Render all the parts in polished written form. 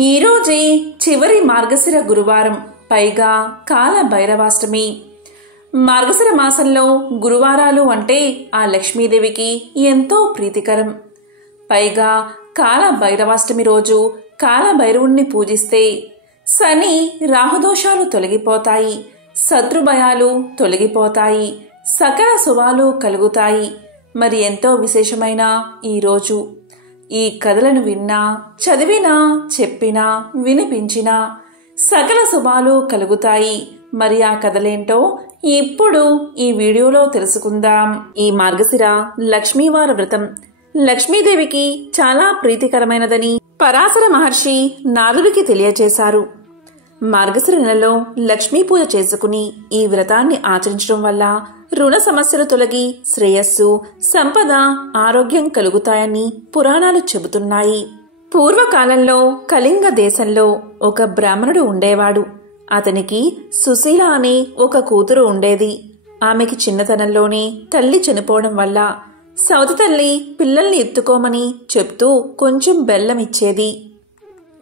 ఈరోజే చివరి మార్గశిర గురువారం, పైగా కాల భైరవాష్టమి. మార్గశిర మాసంలో గురువారాలు అంటే ఆ లక్ష్మీదేవికి ఎంతో ప్రీతికరం. పైగా కాల భైరవాష్టమి రోజు కాల భైరవుణ్ణి పూజిస్తే శని రాహుదోషాలు తొలగిపోతాయి, శత్రుభయాలు తొలగిపోతాయి, సకల శుభాలు కలుగుతాయి. మరి ఎంతో విశేషమైన ఈరోజు ఈ కథలను విన్నా, చదివినా, చెప్పినా, వినిపించినా సకల శుభాలు కలుగుతాయి. మరి ఆ కథలేంటో ఇప్పుడు ఈ వీడియోలో తెలుసుకుందాం. ఈ మార్గశిర లక్ష్మీవార వ్రతం లక్ష్మీదేవికి చాలా ప్రీతికరమైనదని పరాశర మహర్షి నారదుడికి తెలియచేశారు. మార్గశిర నెలలో లక్ష్మీ పూజ చేసుకుని ఈ వ్రతాన్ని ఆచరించడం వల్ల రుణ సమస్యలు తొలగి శ్రేయస్సు, సంపద, ఆరోగ్యం కలుగుతాయని పురాణాలు చెబుతున్నాయి. పూర్వకాలంలో కళింగ దేశంలో ఒక బ్రాహ్మణుడు ఉండేవాడు. అతనికి సుశీల అనే ఒక కూతురు ఉండేది. ఆమెకి చిన్నతనంలోనే తల్లి చనిపోవడం వల్ల సవతి తల్లి పిల్లల్ని ఎత్తుకోమని చెప్తూ కొంచెం బెల్లం ఇచ్చేది.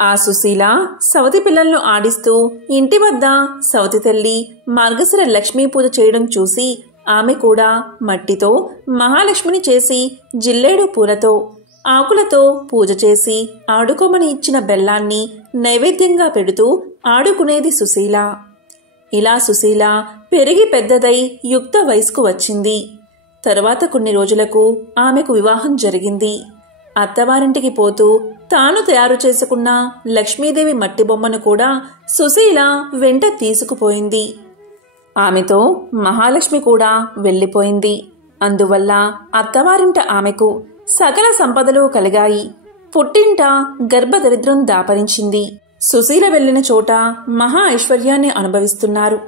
ఆ సుశీల సవతి పిల్లలను ఆడిస్తూ ఇంటి వద్ద సవతి తల్లి మార్గశిర లక్ష్మీ పూజ చేయడం చూసి ఆమె కూడా మట్టితో మహాలక్ష్మిని చేసి జిల్లేడు పూలతో ఆకులతో పూజ చేసి ఆడుకోమని ఇచ్చిన బెల్లాన్ని నైవేద్యంగా పెడుతూ ఆడుకునేది సుశీల. ఇలా సుశీల పెరిగి పెద్దదై యుక్త వయసుకు వచ్చింది. తరువాత కొన్ని రోజులకు ఆమెకు వివాహం జరిగింది. అత్తవారింటికి పోతూ తాను తయారు చేసుకున్న లక్ష్మీదేవి మట్టి బొమ్మను కూడా సుశీల వెంట తీసుకుపోయింది. ఆమెతో మహాలక్ష్మి కూడా వెళ్లిపోయింది. అందువల్ల అత్తవారింట ఆమెకు సకల సంపదలు కలిగాయి. పుట్టింట గర్భదరిద్రం దాపరించింది. సుశీల వెళ్లిన చోట మహా ఐశ్వర్యాన్ని అనుభవిస్తున్నారు.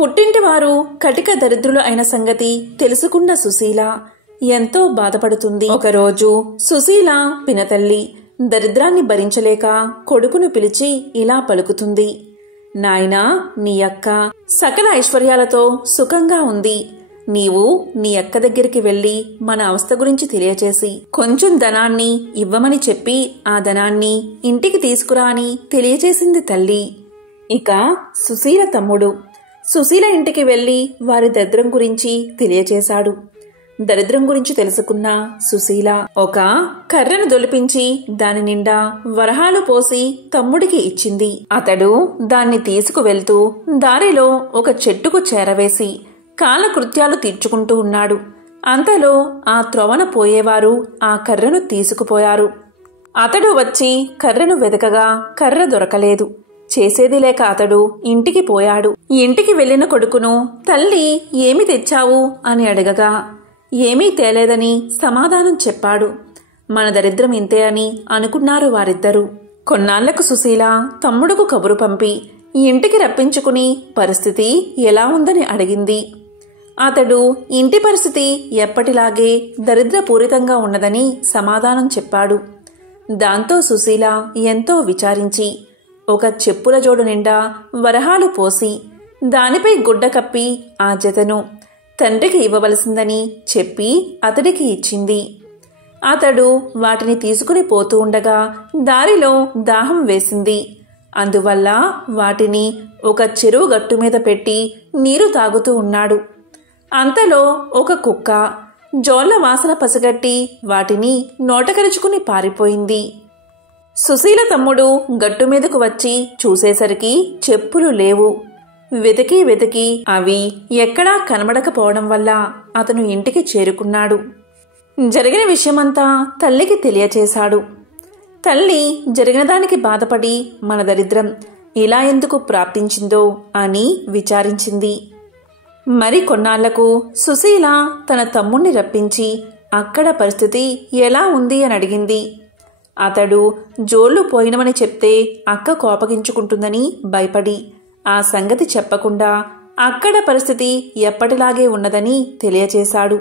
పుట్టింటి వారు కటిక దరిద్రులు అయిన సంగతి తెలుసుకున్న సుశీల ఎంతో బాధపడుతుంది. ఒకరోజు సుశీల పినతల్లి దరిద్రాన్ని భరించలేక కొడుకును పిలిచి ఇలా పలుకుతుంది. నాయనా, నీ అక్క సకల ఐశ్వర్యాలతో సుఖంగా ఉంది. నీవు నీ అక్క దగ్గరికి వెళ్లి మన అవస్థ గురించి తెలియచేసి కొంచెం ధనాన్ని ఇవ్వమని చెప్పి ఆ ధనాన్ని ఇంటికి తీసుకురా అని తెలియచేసింది తల్లి. ఇక సుశీల తమ్ముడు సుశీల ఇంటికి వెళ్లి వారి దరిద్రం గురించి తెలియచేశాడు. దరిద్రం గురించి తెలుసుకున్న సుశీల ఒక కర్రను దొలిపించి దాని నిండా వరహాలు పోసి తమ్ముడికి ఇచ్చింది. అతడు దాన్ని తీసుకువెళ్తూ దారిలో ఒక చెట్టుకు చేరవేసి కాలకృత్యాలు తీర్చుకుంటూ ఉన్నాడు. అంతలో ఆ త్రోవన పోయేవారు ఆ కర్రను తీసుకుపోయారు. అతడు వచ్చి కర్రను వెదకగా కర్ర దొరకలేదు. చేసేది లేక అతడు ఇంటికి పోయాడు. ఇంటికి వెళ్లిన కొడుకును తల్లి ఏమి తెచ్చావు అని అడగగా ఏమీ తేలేదని సమాధానం చెప్పాడు. మన దరిద్రం ఇంతే అని అనుకున్నారు వారిద్దరూ. కొన్నాళ్లకు సుశీల తమ్ముడుకు కబురు పంపి ఇంటికి రప్పించుకుని పరిస్థితి ఎలా ఉందని అడిగింది. అతడు ఇంటి పరిస్థితి ఎప్పటిలాగే దరిద్రపూరితంగా ఉన్నదని సమాధానం చెప్పాడు. దాంతో సుశీల ఎంతో విచారించి ఒక చెప్పుల జోడు నిండా వరహాలు పోసి దానిపై గుడ్డ కప్పి ఆ జతను తండ్రికి ఇవ్వవలసిందని చెప్పి అతడికి ఇచ్చింది. అతడు వాటిని తీసుకుని పోతూ ఉండగా దారిలో దాహం వేసింది. అందువల్ల వాటిని ఒక చెరువు గట్టు మీద పెట్టి నీరు తాగుతూ ఉన్నాడు. అంతలో ఒక కుక్క జోళ్ల వాసన పసిగట్టి వాటిని నోటకరుచుకుని పారిపోయింది. సుశీల తమ్ముడు గట్టు మీదకు వచ్చి చూసేసరికి చెప్పులు లేవు. వెతికి వెతికి అవి ఎక్కడా కనబడకపోవడం వల్ల అతను ఇంటికి చేరుకున్నాడు. జరిగిన విషయమంతా తల్లికి తెలియచేశాడు. తల్లి జరిగిన దానికి బాధపడి మన దరిద్రం ఇలా ఎందుకు ప్రాప్తించిందో అని విచారించింది. మరి కొన్నాళ్లకు సుశీల తన తమ్ముణ్ణి రప్పించి అక్కడ పరిస్థితి ఎలా ఉంది అని అడిగింది. అతడు జోళ్లు పోయినమని చెప్తే అక్క కోపగించుకుంటుందని భయపడి ఆ సంగతి చెప్పకుండా అక్కడ పరిస్థితి ఎప్పటిలాగే ఉన్నదని తెలియచేశాడు.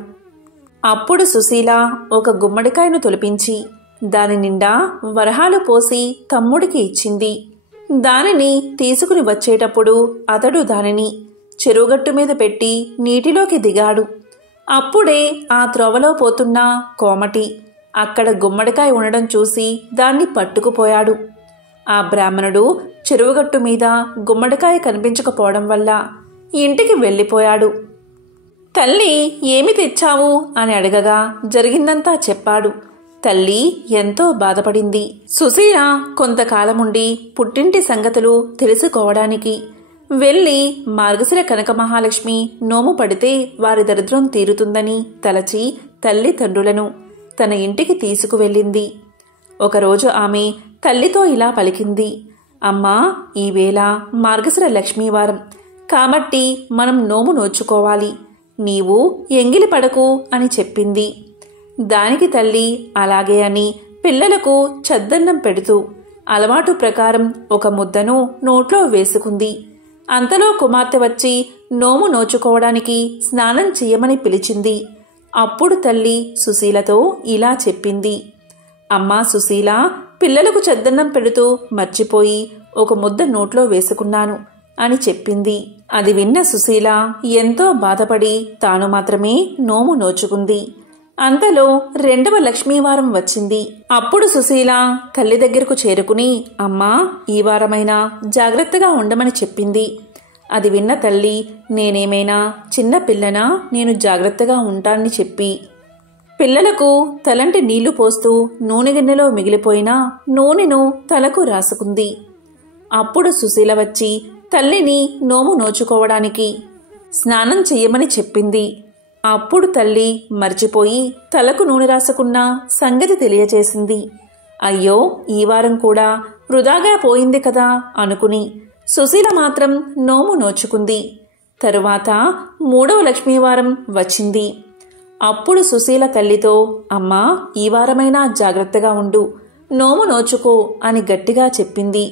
అప్పుడు సుశీల ఒక గుమ్మడికాయను తొలిపించి దాని నిండా వరహాలు పోసి తమ్ముడికి ఇచ్చింది. దానిని తీసుకుని వచ్చేటప్పుడు అతడు దానిని చెరువుగట్టు మీద పెట్టి నీటిలోకి దిగాడు. అప్పుడే ఆ త్రోవలో పోతున్న కోమటి అక్కడ గుమ్మడికాయ ఉండడం చూసి దాన్ని పట్టుకుపోయాడు. ఆ బ్రాహ్మణుడు చెరువుగట్టు మీద గుమ్మడికాయ కనిపించకపోవడం వల్ల ఇంటికి వెళ్ళిపోయాడు. తల్లి ఏమి తెచ్చావు అని అడగగా జరిగిందంతా చెప్పాడు. తల్లి ఎంతో బాధపడింది. సుశీల కొంతకాలముండి పుట్టింటి సంగతులు తెలుసుకోవడానికి వెళ్ళి మార్గశిర కనక మహాలక్ష్మి నోము పడితే వారి దరిద్రం తీరుతుందని తలచి తల్లిదండ్రులను తన ఇంటికి తీసుకువెళ్ళింది. ఒకరోజు ఆమె తల్లితో ఇలా పలికింది. అమ్మా, ఈవేళ మార్గశిర లక్ష్మీవారం కాబట్టి మనం నోము నోచుకోవాలి. నీవు ఎంగిలి పడకు అని చెప్పింది. దానికి తల్లి అలాగే అని పిల్లలకు చద్దన్నం పెడుతూ అలవాటు ప్రకారం ఒక ముద్దను నోట్లో వేసుకుంది. అంతలో కుమార్తె వచ్చి నోము నోచుకోవడానికి స్నానం చెయ్యమని పిలిచింది. అప్పుడు తల్లి సుశీలతో ఇలా చెప్పింది. అమ్మా సుశీల, పిల్లలకు చద్దన్నం పెడుతూ మర్చిపోయి ఒక ముద్ద నోట్లో వేసుకున్నాను అని చెప్పింది. అది విన్న సుశీల ఎంతో బాధపడి తాను మాత్రమే నోము నోచుకుంది. అంతలో రెండవ లక్ష్మీవారం వచ్చింది. అప్పుడు సుశీల తల్లి దగ్గరకు చేరుకుని అమ్మా, ఈ వారమైనా జాగ్రత్తగా ఉండమని చెప్పింది. అది విన్న తల్లి, నేనేమైనా చిన్న పిల్లనా, నేను జాగ్రత్తగా ఉంటానని చెప్పి పిల్లలకు తలంటి నీళ్లు పోస్తూ నూనె గిన్నెలో మిగిలిపోయిన నూనెను తలకు రాసుకుంది. అప్పుడు సుశీల వచ్చి తల్లిని నోము నోచుకోవడానికి స్నానం చెయ్యమని చెప్పింది. అప్పుడు తల్లి మర్చిపోయి తలకు నూనె రాసుకున్న సంగతి తెలియచేసింది. అయ్యో, ఈ వారం కూడా వృధాగా పోయింది కదా అనుకుని సుశీల మాత్రం నోము నోచుకుంది. తరువాత మూడవ లక్ష్మీవారం వచ్చింది. అప్పుడు సుశీల తల్లితో అమ్మా, ఈ వారమైనా జాగ్రత్తగా ఉండు, నోము నోచుకో అని గట్టిగా చెప్పింది.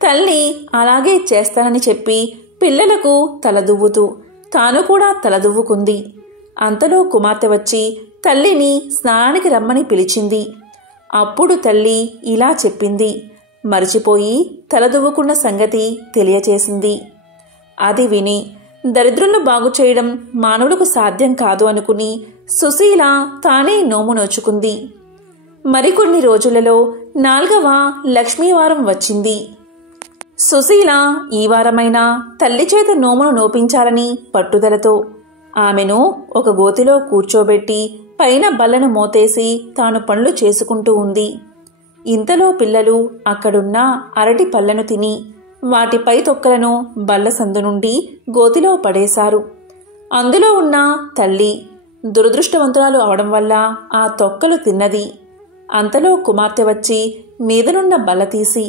తల్లి అలాగే చేస్తానని చెప్పి పిల్లలకు తలదువ్వుతూ తాను కూడా తలదువ్వుకుంది. అంతలో కుమార్తె వచ్చి తల్లిని స్నానానికి రమ్మని పిలిచింది. అప్పుడు తల్లి ఇలా చెప్పింది. మరిచిపోయి తలదువ్వుకున్న సంగతి తెలియచేసింది. అది విని దరిద్రులను బాగు చేయడం మానవులకు సాధ్యం కాదు అనుకుని సుశీల తానే నోము నోచుకుంది. మరికొన్ని రోజులలో 4వ లక్ష్మీవారం వచ్చింది. సుశీల ఈ వారమైనా తల్లి చేత నోమును నోపించాలని పట్టుదలతో ఆమెను ఒక గోతిలో కూర్చోబెట్టి పైన బల్లను మోతేసి తాను పనులు చేసుకుంటూ ఉంది. ఇంతలో పిల్లలు అక్కడున్న అరటి పళ్లను తిని వాటిపై తొక్కలను బల్ల సందు నుండి గోతిలో పడేశారు. అందులో ఉన్న తల్లి దురదృష్టవంతురాలు అవడం వల్ల ఆ తొక్కలు తిన్నది. అంతలో కుమార్తె వచ్చి మీదనున్న బల్ల తీసి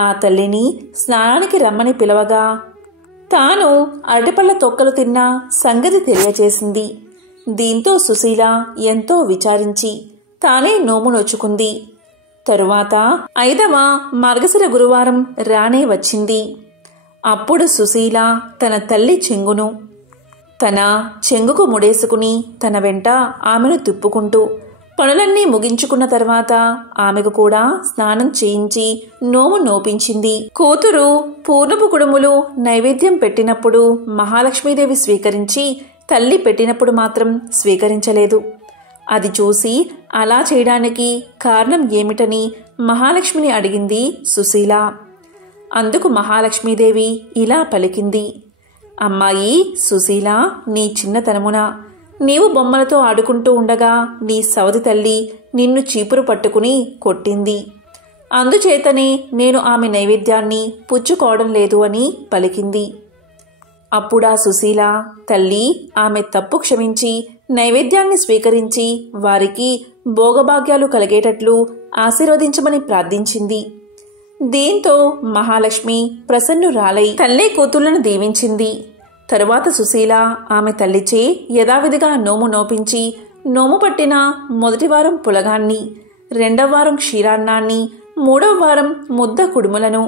ఆ తల్లిని స్నానానికి రమ్మని పిలవగా తాను అరటిపళ్ళ తొక్కలు తిన్న సంగతి తెలియచేసింది. దీంతో సుశీల ఎంతో విచారించి తానే నోము నోచుకుంది. తరువాత 5వ మార్గశిర గురువారం రానే వచ్చింది. అప్పుడు సుశీల తన తల్లి తన చెంగుకు ముడేసుకుని తన వెంట ఆమెను తిప్పుకుంటూ పనులన్నీ ముగించుకున్న తర్వాత ఆమెకు కూడా స్నానం చేయించి నోము నోపించింది. కూతురు పూర్ణపు కుడుములు నైవేద్యం పెట్టినప్పుడు మహాలక్ష్మీదేవి స్వీకరించి తల్లి పెట్టినప్పుడు మాత్రం స్వీకరించలేదు. అది చూసి అలా చేయడానికి కారణం ఏమిటని మహాలక్ష్మిని అడిగింది సుశీల. అందుకు మహాలక్ష్మీదేవి ఇలా పలికింది. అమ్మాయి సుశీల, నీ చిన్నతనమున నీవు బొమ్మలతో ఆడుకుంటూ ఉండగా నీ సవతి తల్లి నిన్ను చీపురు పట్టుకుని కొట్టింది. అందుచేతనే నేను ఆమె నైవేద్యాన్ని పుచ్చుకోవడం లేదు అని పలికింది. అప్పుడా సుశీల తల్లి ఆమె తప్పు క్షమించి నైవేద్యాన్ని స్వీకరించి వారికి భోగభాగ్యాలు కలిగేటట్లు ఆశీర్వదించమని ప్రార్థించింది. దీంతో మహాలక్ష్మి ప్రసన్నురాలై తల్లి కూతుళ్లను దీవించింది. తరువాత సుశీల ఆమె తల్లిచే యథావిధిగా నోము నోపించి నోము పట్టిన మొదటి వారం పులగాన్ని, 2వ వారం క్షీరాన్నాన్ని, 3వ వారం ముద్ద కుడుములను,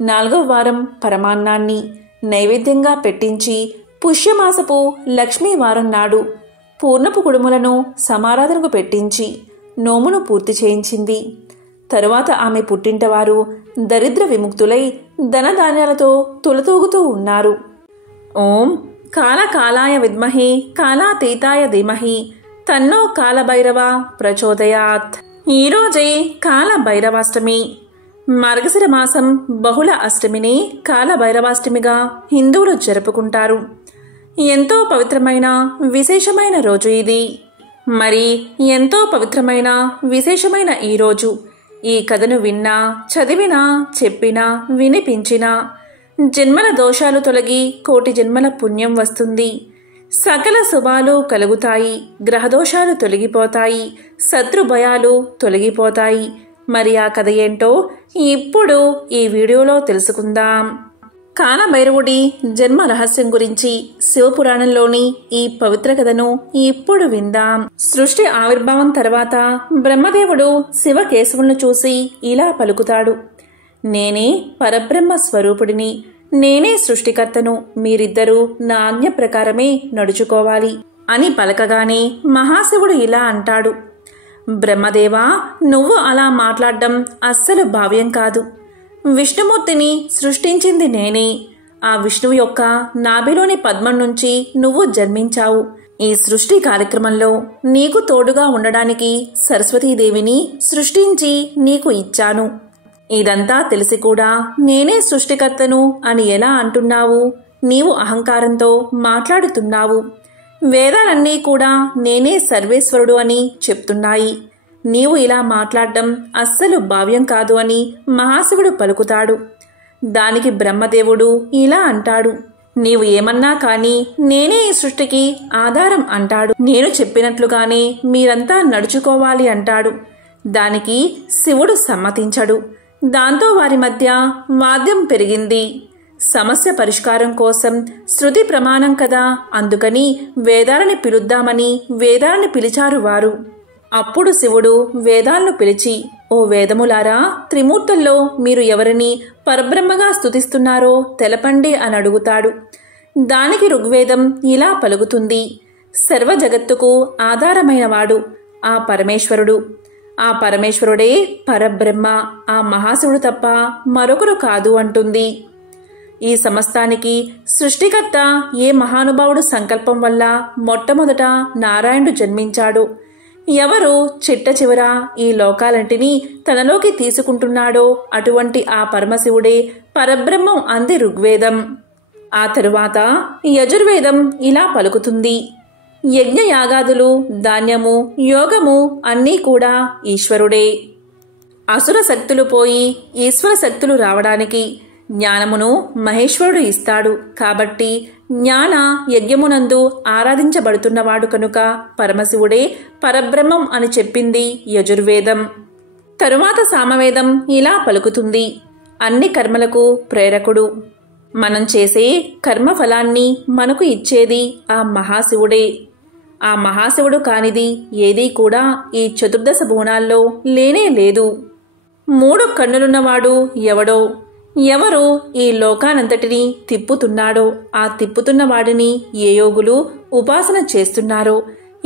4వ వారం పరమాన్నాన్ని నైవేద్యంగా పెట్టించి పుష్యమాసపు లక్ష్మీవారం నాడు పూర్ణపు కుడుములను సమారాధనకు పెట్టించి నోమును పూర్తి చేయించింది. తరువాత ఆమె పుట్టింటవారు దరిద్ర విముక్తులై ధనధాన్యాలతో తులతూగుతూ ఉన్నారు. ఓం కాలకాలాయ విద్మహే కాలాతీతాయ ధీమహి తన్నో కాలభైరవ ప్రచోదయాత్. ఈరోజే కాలభైరవాష్టమి. మార్గశిర మాసం బహుళ అష్టమిని కాలభైరవాష్టమిగా హిందువులు జరుపుకుంటారు. ఎంతో పవిత్రమైన విశేషమైన రోజు ఇది. మరి ఎంతో పవిత్రమైన విశేషమైన ఈ రోజు ఈ కథను విన్నా, చదివినా, చెప్పినా, వినిపించినా జన్మల దోషాలు తొలగి కోటి జన్మల పుణ్యం వస్తుంది. సకల శుభాలు కలుగుతాయి, గ్రహదోషాలు తొలగిపోతాయి, శత్రు భయాలు తొలగిపోతాయి. మరి ఆ కథ ఏంటో ఇప్పుడు ఈ వీడియోలో తెలుసుకుందాం. కాలభైరవుడి జన్మ రహస్యం గురించి శివపురాణంలోని ఈ పవిత్ర కథను ఇప్పుడు విందాం. సృష్టి ఆవిర్భావం తర్వాత బ్రహ్మదేవుడు శివకేశవులను చూసి ఇలా పలుకుతాడు: నేనే పరబ్రహ్మ స్వరూపుడిని, నేనే సృష్టికర్తను, మీరిద్దరూ నా ఆజ్ఞ ప్రకారమే నడుచుకోవాలి అని పలకగానే మహాశివుడు ఇలా అంటాడు: బ్రహ్మదేవా, నువ్వు అలా మాట్లాడడం అస్సలు భావ్యం కాదు. విష్ణుమూర్తిని సృష్టించింది నేనే. ఆ విష్ణువు యొక్క నాభిలోని పద్మం నుంచి నువ్వు జన్మించావు. ఈ సృష్టి కార్యక్రమంలో నీకు తోడుగా ఉండడానికి సరస్వతీదేవిని సృష్టించి నీకు ఇచ్చాను. ఇదంతా తెలిసి కూడా నేనే సృష్టికర్తను అని ఎలా అంటున్నావు? నీవు అహంకారంతో మాట్లాడుతున్నావు. వేదాలన్నీ కూడా నేనే సర్వేశ్వరుడు అని చెప్తున్నాయి. నీవు ఇలా మాట్లాడడం అస్సలు భావ్యం కాదు అని మహాశివుడు పలుకుతాడు. దానికి బ్రహ్మదేవుడు ఇలా అంటాడు: నీవు ఏమన్నా కానీ నేనే ఈ సృష్టికి ఆధారం అంటాడు. నేను చెప్పినట్లుగానే మీరంతా నడుచుకోవాలి అంటాడు. దానికి శివుడు సమ్మతించడు. దాంతో వారి మధ్య వాద్యం పెరిగింది. సమస్య పరిష్కారం కోసం శృతి ప్రమాణం కదా, అందుకని వేదాలని పిలుద్దామని వేదాలని పిలిచారు వారు. అప్పుడు శివుడు వేదాలను పిలిచి, ఓ వేదములారా, త్రిమూర్తుల్లో మీరు ఎవరిని పరబ్రహ్మగా స్తుతిస్తున్నారో తెలపండి అని అడుగుతాడు. దానికి ఋగ్వేదం ఇలా పలుకుతుంది: సర్వ జగత్తుకు ఆధారమైనవాడు ఆ పరమేశ్వరుడు. ఆ పరమేశ్వరుడే పరబ్రహ్మ, ఆ మహాశివుడు తప్ప మరొకరు కాదు అంటుంది. ఈ సమస్తానికి సృష్టికర్త ఏ మహానుభావుడు సంకల్పం వల్ల మొట్టమొదట నారాయణుడు జన్మించాడు, ఎవరు చిట్ట చివర ఈ లోకాలంటినీ తనలోకి తీసుకుంటున్నాడో అటువంటి ఆ పరమశివుడే పరబ్రహ్మం అంది ఋగ్వేదం. ఆ తరువాత యజుర్వేదం ఇలా పలుకుతుంది: యజ్ఞయాగాదులు, ధాన్యము, యోగము అన్నీ కూడా ఈశ్వరుడే. అసుర శక్తులు పోయి ఈశ్వర శక్తులు రావడానికి జ్ఞానమును మహేశ్వరుడు ఇస్తాడు. కాబట్టి జ్ఞాన యజ్ఞమునందు ఆరాధించబడుతున్నవాడు కనుక పరమశివుడే పరబ్రహ్మం అని చెప్పింది యజుర్వేదం. తరువాత సామవేదం ఇలా పలుకుతుంది: అన్ని కర్మలకు ప్రేరకుడు. మనం చేసే కర్మఫలాన్ని మనకు ఇచ్చేది ఆ మహాశివుడే. ఆ మహాశివుడు కానిది ఏదీ కూడా ఈ చతుర్దశ భువనాల్లో లేనే లేదు. 3 కన్నులున్నవాడు ఎవడో, ఎవరు ఈ లోకానంతటినీ తిప్పుతున్నాడో, ఆ తిప్పుతున్న వాడిని ఏ యోగులు ఉపాసన చేస్తున్నారో,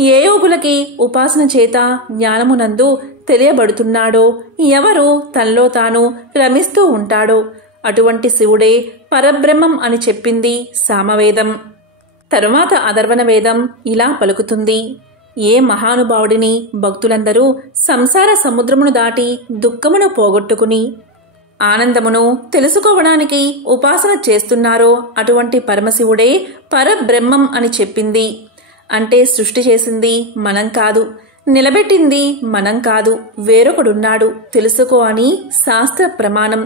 ఏ యోగులకి ఉపాసన చేత జ్ఞానమునందు తెలియబడుతున్నాడో, ఎవరు తనలో తాను రమిస్తూ ఉంటాడో అటువంటి శివుడే పరబ్రహ్మం అని చెప్పింది సామవేదం. తరువాత అథర్వణ వేదం ఇలా పలుకుతుంది: ఏ మహానుభావుడిని భక్తులందరూ సంసార సముద్రమును దాటి దుఃఖమును పోగొట్టుకుని ఆనందమును తెలుసుకోవడానికి ఉపాసన చేస్తున్నారో అటువంటి పరమశివుడే పరబ్రహ్మం అని చెప్పింది. అంటే సృష్టి చేసింది మనం కాదు, నిలబెట్టింది మనం కాదు, వేరొకడున్నాడు తెలుసుకో అని శాస్త్ర ప్రమాణం.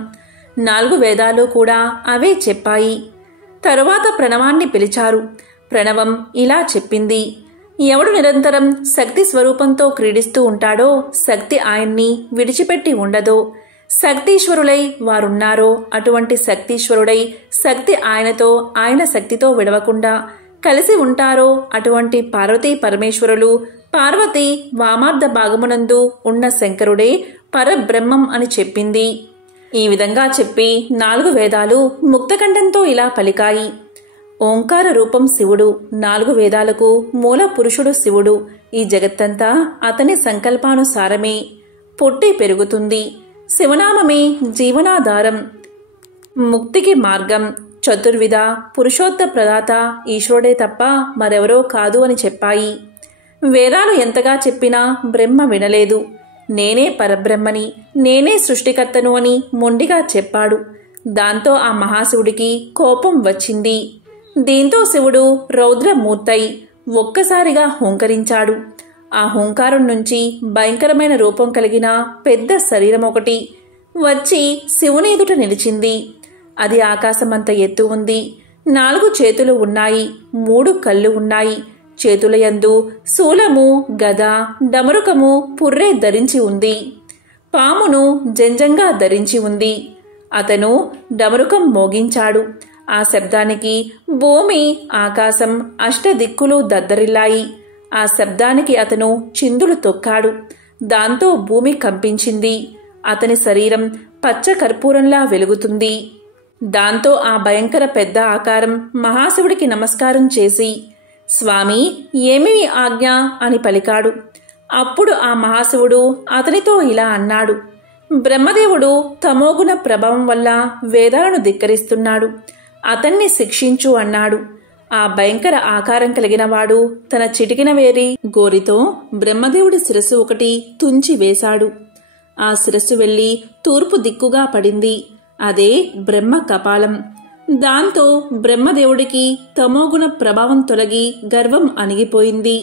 4 వేదాలు కూడా అవే చెప్పాయి. తరువాత ప్రణవాన్ని పిలిచారు. ప్రణవం ఇలా చెప్పింది: ఎవడు నిరంతరం శక్తి స్వరూపంతో క్రీడిస్తూ ఉంటాడో శక్తి ఆయన్ని విడిచిపెట్టి ఉండదో, శక్తీశ్వరులై వారున్నారో అటువంటి శక్తీశ్వరుడై శక్తి ఆయనతో, ఆయన శక్తితో విడవకుండా కలిసి ఉంటారో అటువంటి పార్వతీ పరమేశ్వరులు, పార్వతి వామార్ధ భాగమునందు ఉన్న శంకరుడే పరబ్రహ్మం అని చెప్పింది. ఈ విధంగా చెప్పి 4 వేదాలు ముక్తకంఠంతో ఇలా పలికాయి: ఓంకార రూపం శివుడు, 4 వేదాలకు మూల పురుషుడు శివుడు. ఈ జగత్తంతా అతని సంకల్పానుసారమే పుట్టి పెరుగుతుంది. శివనామమే జీవనాధారం, ముక్తికి మార్గం. చతుర్విధ పురుషోత్త ప్రదాత ఈశ్వరుడే తప్ప మరెవరో కాదు అని చెప్పాయి. వేదాలు ఎంతగా చెప్పినా బ్రహ్మ వినలేదు. నేనే పరబ్రహ్మని, నేనే సృష్టికర్తను అని మొండిగా చెప్పాడు. దాంతో ఆ మహాశివుడికి కోపం వచ్చింది. దీంతో శివుడు రౌద్రమూర్తై ఒక్కసారిగా హూంకరించాడు. ఆ హూంకారం నుంచి భయంకరమైన రూపం కలిగిన పెద్ద శరీరం ఒకటి వచ్చి శివుని ఎదుట నిలిచింది. అది ఆకాశమంత ఎత్తు ఉంది. 4 చేతులు ఉన్నాయి, 3 కళ్ళు ఉన్నాయి. చేతులయందు శూలము, గద, డమరుకము, పుర్రె ధరించి ఉంది. పామును జంజంగా ధరించి ఉంది. అతను డమరుకం మోగించాడు. ఆ శబ్దానికి భూమి, ఆకాశం, అష్టదిక్కులు దద్దరిల్లాయి. ఆ శబ్దానికి అతను చిందులు తొక్కాడు. దాంతో భూమి కంపించింది. అతని శరీరం పచ్చ కర్పూరంలా వెలుగుతుంది. దాంతో ఆ భయంకర పెద్ద ఆకారం మహాశివుడికి నమస్కారం చేసి, స్వామి, ఏమి ఆజ్ఞ అని పలికాడు. అప్పుడు ఆ మహాశివుడు అతనితో ఇలా అన్నాడు. బ్రహ్మదేవుడు తమోగుణ ప్రభావం వల్ల వేదాలను ధిక్కరిస్తున్నాడు. అతన్ని శిక్షించు అన్నాడు. ఆ భయంకర ఆకారం కలిగిన వాడు తన చిటికిన వేరి గోరితో బ్రహ్మదేవుడి శిరస్సు ఒకటి తుంచి వేశాడు. ఆ శిరస్సు వెళ్లి తూర్పు దిక్కుగా పడింది. అదే బ్రహ్మ కపాలం. దాంతో బ్రహ్మదేవుడికి తమోగుణ ప్రభావం తొలగి గర్వం అణిగిపోయింది.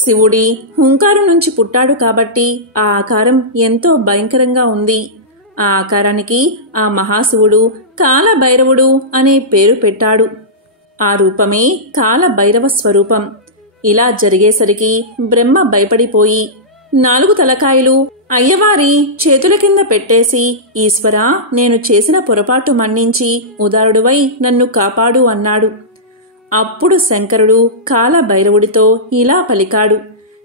శివుడి హుంకారం నుంచి పుట్టాడు కాబట్టి ఆ ఆకారం ఎంతో భయంకరంగా ఉంది. ఆ ఆకారానికి ఆ మహాశివుడు కాలభైరవుడు అనే పేరు పెట్టాడు. ఆ రూపమే కాలభైరవ స్వరూపం. ఇలా జరిగేసరికి బ్రహ్మ భయపడిపోయి 4 తలకాయలు అయ్యవారి చేతుల కింద పెట్టేసి, ఈశ్వరా, నేను చేసిన పొరపాటు మన్నించి ఉదారుడువై నన్ను కాపాడు అన్నాడు. అప్పుడు శంకరుడు కాలభైరవుడితో ఇలా పలికాడు.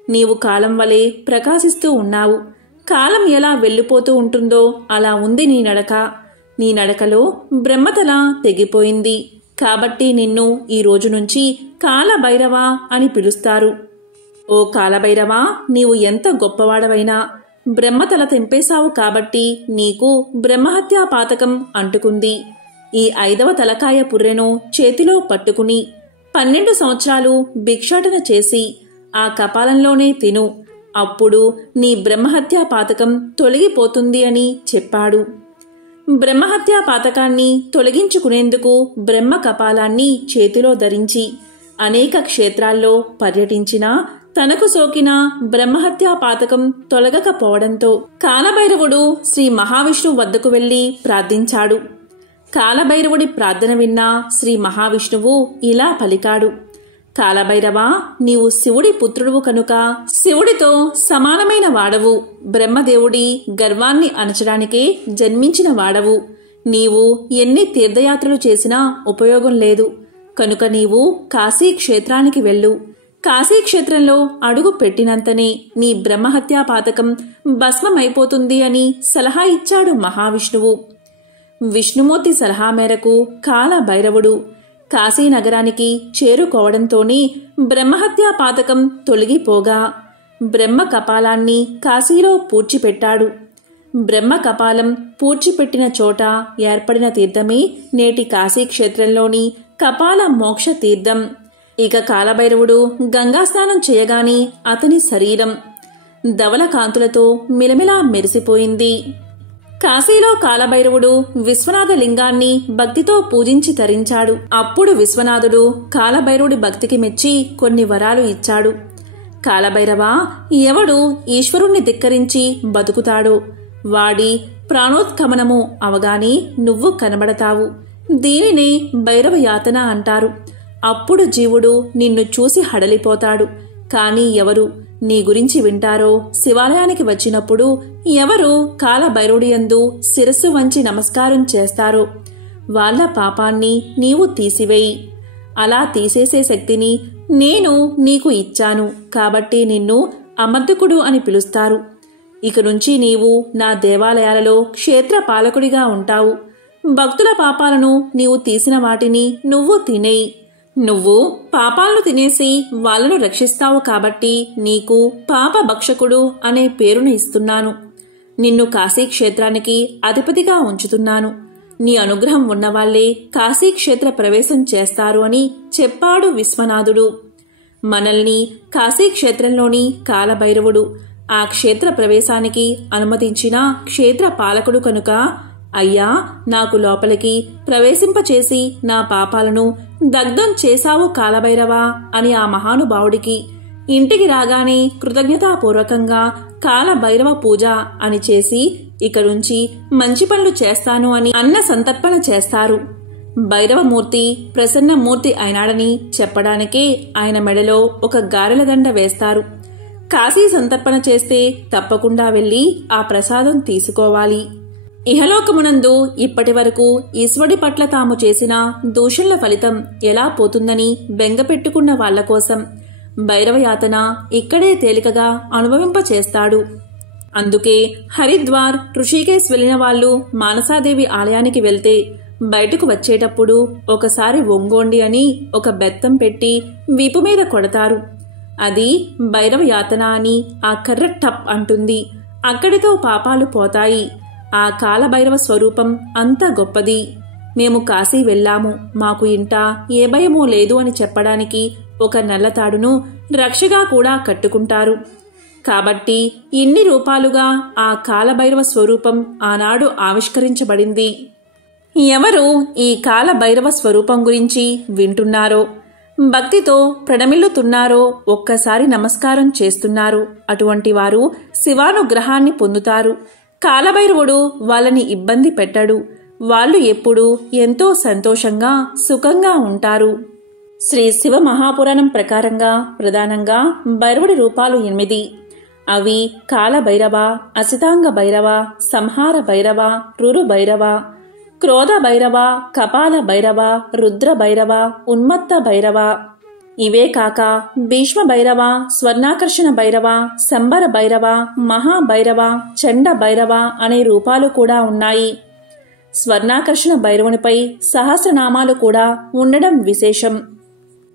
నీవు కాలం వలె ప్రకాశిస్తూ ఉన్నావు. కాలం ఎలా వెళ్ళిపోతూ ఉంటుందో అలా ఉంది నీ నడక. నీ నడకలో బ్రహ్మతల తెగిపోయింది. కాబట్టి నిన్ను ఈ రోజు నుంచి కాలభైరవ అని పిలుస్తారు. ఓ కాలభైరవా, నీవు ఎంత గొప్పవాడవైనా బ్రహ్మతల తెంపేశావు కాబట్టి నీకు బ్రహ్మహత్యా పాతకం అంటుకుంది. ఈ 5వ తలకాయ పుర్రెను చేతిలో పట్టుకుని 12 సంవత్సరాలు భిక్షాటన చేసి ఆ కపాలంలోనే తిను. అప్పుడు నీ బ్రహ్మహత్యా పాతకం తొలగిపోతుంది అని చెప్పాడు. బ్రహ్మహత్యా పాతకాన్ని తొలగించుకునేందుకు బ్రహ్మ కపాలాన్ని చేతిలో ధరించి అనేక క్షేత్రాల్లో పర్యటించినా తనకు సోకిన బ్రహ్మహత్యా పాతకం తొలగకపోవడంతో కాలభైరవుడు శ్రీ మహావిష్ణువు వద్దకు వెళ్లి ప్రార్థించాడు. కాలభైరవుడి ప్రార్థన విన్న శ్రీ మహావిష్ణువు ఇలా పలికాడు. కాలభైరవా, నీవు శివుడి పుత్రుడువు కనుక శివుడితో సమానమైన వాడవు. బ్రహ్మదేవుడి గర్వాన్ని అణచడానికే జన్మించిన వాడవు. నీవు ఎన్ని తీర్థయాత్రలు చేసినా ఉపయోగం లేదు. కనుక నీవు కాశీ క్షేత్రానికి వెళ్ళు. కాశీక్షేత్రంలో అడుగు పెట్టినంతనే నీ బ్రహ్మహత్యా పాతకం భస్మమైపోతుంది అని సలహా ఇచ్చాడు మహావిష్ణువు. విష్ణుమూర్తి సలహా మేరకు కాలభైరవుడు కాశీనగరానికి చేరుకోవడంతోనే బ్రహ్మహత్యా పాతకం తొలగిపోగా బ్రహ్మ కపాలాన్ని కాశీలో పూడ్చిపెట్టాడు. బ్రహ్మ కపాలం పూడ్చిపెట్టిన చోట ఏర్పడిన తీర్థమే నేటి కాశీక్షేత్రంలోని కపాల మోక్ష తీర్థం. ఇక కాలభైరవుడు గంగాస్నానం చేయగానే అతని శరీరం ధవల కాంతులతో మిలమిలా మెరిసిపోయింది. కాశీలో కాలభైరవుడు విశ్వనాథ లింగాన్ని భక్తితో పూజించి తరించాడు. అప్పుడు విశ్వనాథుడు కాలభైరవుడి భక్తికి మెచ్చి కొన్ని వరాలు ఇచ్చాడు. కాలభైరవా, ఎవడు ఈశ్వరుణ్ణి ధిక్కరించి బతుకుతాడో వాడి ప్రాణోత్కమనము అవగానే నువ్వు కనబడతావు. దీనినే భైరవ యాతన అంటారు. అప్పుడు జీవుడు నిన్ను చూసి హడలిపోతాడు. కాని ఎవరు నీ గురించి వింటారో, శివాలయానికి వచ్చినప్పుడు ఎవరు కాలభైరవుడియందు శిరస్సు వంచి నమస్కారం చేస్తారో వాళ్ళ పాపాన్ని నీవు తీసివేయి. అలా తీసేసే శక్తిని నేను నీకు ఇచ్చాను కాబట్టి నిన్ను అమర్దకుడు అని పిలుస్తారు. ఇక నుంచి నీవు నా దేవాలయాలలో క్షేత్ర పాలకుడిగా ఉంటావు. భక్తుల పాపాలను నీవు తీసిన వాటిని నువ్వు తినేయి. నువ్వు పాపాలను తినేసి వాళ్లను రక్షిస్తావు కాబట్టి నీకు పాప భక్షకుడు అనే పేరును ఇస్తున్నాను. నిన్ను కాశీక్షేత్రానికి అధిపతిగా ఉంచుతున్నాను. నీ అనుగ్రహం ఉన్నవాళ్లే కాశీక్షేత్ర ప్రవేశం చేస్తారు అని చెప్పాడు విశ్వనాథుడు. మనల్ని కాశీక్షేత్రంలోని కాలభైరవుడు ఆ క్షేత్ర ప్రవేశానికి అనుమతించిన క్షేత్ర పాలకుడు కనుక, అయ్యా, నాకు లోపలికి ప్రవేశింపచేసి నా పాపాలను దగ్ధం చేశావు కాలభైరవా అని ఆ మహానుభావుడికి ఇంటికి రాగానే కృతజ్ఞతాపూర్వకంగా కాలభైరవ పూజ అని చేసి ఇక నుంచి మంచి పనులు చేస్తాను అని అన్న సంతర్పణ చేస్తారు. భైరవమూర్తి ప్రసన్నమూర్తి అయినాడని చెప్పడానికే ఆయన మెడలో ఒక గారెల దండ వేస్తారు. కాశీ సంతర్పణ చేస్తే తప్పకుండా వెళ్లి ఆ ప్రసాదం తీసుకోవాలి. ఇహలోకమునందు ఇప్పటి వరకు ఈశ్వరుడి పట్ల తాము చేసిన దూషణల ఫలితం ఎలా పోతుందని బెంగపెట్టుకున్న వాళ్ల కోసం భైరవయాతన ఇక్కడే తేలికగా అనుభవింపచేస్తాడు. అందుకే హరిద్వార్, ఋషికేశ్ వెళ్లిన వాళ్లు మానసాదేవి ఆలయానికి వెళ్తే బయటకు వచ్చేటప్పుడు ఒకసారి ఒంగోండి అని ఒక బెత్తం పెట్టి వీపు మీద కొడతారు. అది భైరవయాతన అని ఆ కర్ర టప్ అంటుంది. అక్కడితో పాపాలు పోతాయి. ఆ కాలభైరవ స్వరూపం అంత గొప్పది. మేము కాశీ వెళ్లాము, మాకు ఇంట ఏ భయమూ లేదు అని చెప్పడానికి ఒక నల్లతాడును రక్షగా కూడా కట్టుకుంటారు. కాబట్టి ఇన్ని రూపాలుగా ఆ కాలభైరవ స్వరూపం ఆనాడు ఆవిష్కరించబడింది. ఎవరు ఈ కాలభైరవ స్వరూపం గురించి వింటున్నారో, భక్తితో ప్రణమిల్లుతున్నారో, ఒక్కసారి నమస్కారం చేస్తున్నారో అటువంటి వారు శివానుగ్రహాన్ని పొందుతారు. కాలభైరవుడు వాళ్ళని ఇబ్బంది పెట్టడు. వాళ్ళు ఎప్పుడూ ఎంతో సంతోషంగా సుఖంగా ఉంటారు. శ్రీ శివ మహాపురాణం ప్రకారంగా ప్రధానంగా భైరవుడి రూపాలు 8. అవి కాలభైరవ, అసితాంగ భైరవ, సంహార భైరవ, రురు భైరవ, క్రోధ భైరవ, కపాల భైరవ, రుద్ర భైరవ, ఉన్మత్త భైరవ. ఇవే కాక భీష్మ భైరవ, స్వర్ణాకర్షణ భైరవ, సంబర భైరవ, మహాభైరవ, చండ భైరవ అనే రూపాలు కూడా ఉన్నాయి. స్వర్ణాకర్షణ భైరవునిపై సహస్రనామాలు కూడా ఉండడం విశేషం.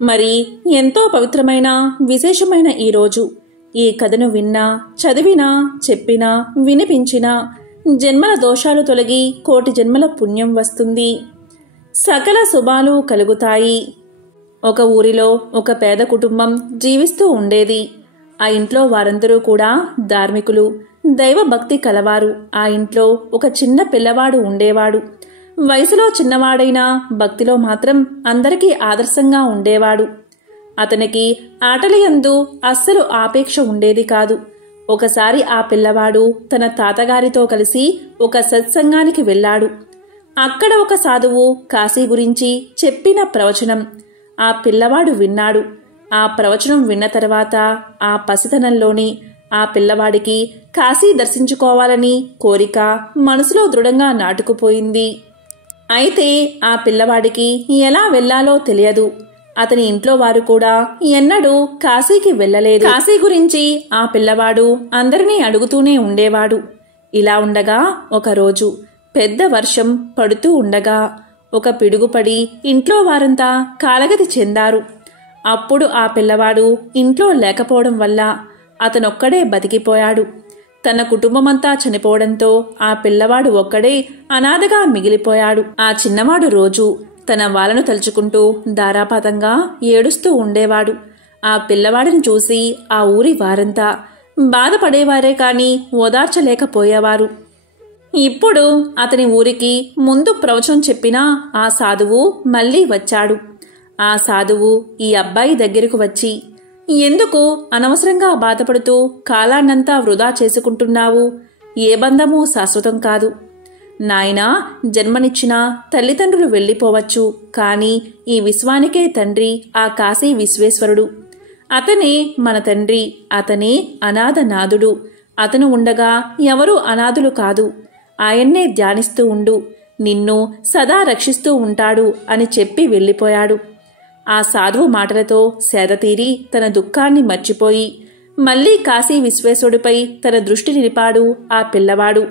మరి ఎంతో పవిత్రమైన విశేషమైన ఈ రోజు ఈ కథను విన్నా, చదివినా, చెప్పినా, వినిపించినా జన్మల దోషాలు తొలగి కోటి జన్మల పుణ్యం వస్తుంది. సకల శుభాలు కలుగుతాయి. ఒక ఊరిలో ఒక పేద కుటుంబం జీవిస్తూ ఉండేది. ఆ ఇంట్లో వారందరూ కూడా ధార్మికులు, దైవభక్తి కలవారు. ఆ ఇంట్లో ఒక చిన్న పిల్లవాడు ఉండేవాడు. వయసులో చిన్నవాడైనా భక్తిలో మాత్రం అందరికీ ఆదర్శంగా ఉండేవాడు. అతనికి ఆటలయందు అస్సలు ఆపేక్ష ఉండేది కాదు. ఒకసారి ఆ పిల్లవాడు తన తాతగారితో కలిసి ఒక సత్సంగానికి వెళ్ళాడు. అక్కడ ఒక సాధువు కాశీ గురించి చెప్పిన ప్రవచనం ఆ పిల్లవాడు విన్నాడు. ఆ ప్రవచనం విన్న తర్వాత ఆ పసితనంలోని ఆ పిల్లవాడికి కాశీ దర్శించుకోవాలని కోరిక మనసులో దృఢంగా నాటుకుపోయింది. అయితే ఆ పిల్లవాడికి ఎలా వెళ్లాలో తెలియదు. అతని ఇంట్లో వారు కూడా ఎన్నడూ కాశీకి వెళ్లలేదు. కాశీ గురించి ఆ పిల్లవాడు అందరినీ అడుగుతూనే ఉండేవాడు. ఇలా ఉండగా ఒకరోజు పెద్ద వర్షం పడుతూ ఉండగా ఒక పిడుగుపడి ఇంట్లో వారంతా కాలగతి చెందారు. అప్పుడు ఆ పిల్లవాడు ఇంట్లో లేకపోవడం వల్ల అతనొక్కడే బతికిపోయాడు. తన కుటుంబమంతా చనిపోవడంతో ఆ పిల్లవాడు ఒక్కడే అనాథగా మిగిలిపోయాడు. ఆ చిన్నవాడు రోజు తన వాళ్ళను తలుచుకుంటూ ధారాపాతంగా ఏడుస్తూ ఉండేవాడు. ఆ పిల్లవాడిని చూసి ఆ ఊరి వారంతా బాధపడేవారే కాని ఓదార్చలేకపోయేవారు. ఇప్పుడు అతని ఊరికి ముందు ప్రవచనం చెప్పిన ఆ సాధువు మళ్లీ వచ్చాడు. ఆ సాధువు ఈ అబ్బాయి దగ్గరకు వచ్చి, ఎందుకు అనవసరంగా బాధపడుతూ కాలాన్నంతా వృధా చేసుకుంటున్నావు? ఏ బంధమూ శాశ్వతం కాదు. నాయనా, జన్మనిచ్చిన తల్లిదండ్రులు వెళ్ళిపోవచ్చు, కాని ఈ విశ్వానికే తండ్రి ఆ కాశీ విశ్వేశ్వరుడు. అతనే మన తండ్రి, అతనే అనాథనాథుడు. అతను ఉండగా ఎవరూ అనాథులు కాదు. ఆయన్నే ధ్యానిస్తూ ఉండు, నిన్ను సదా రక్షిస్తూ ఉంటాడు అని చెప్పి వెళ్ళిపోయాడు. ఆ సాధువు మాటలతో సేదతీరి తన దుఃఖాన్ని మర్చిపోయి మళ్లీ కాశీ విశ్వేశ్వరుడిపై తన దృష్టి నిలిపాడు ఆ పిల్లవాడు.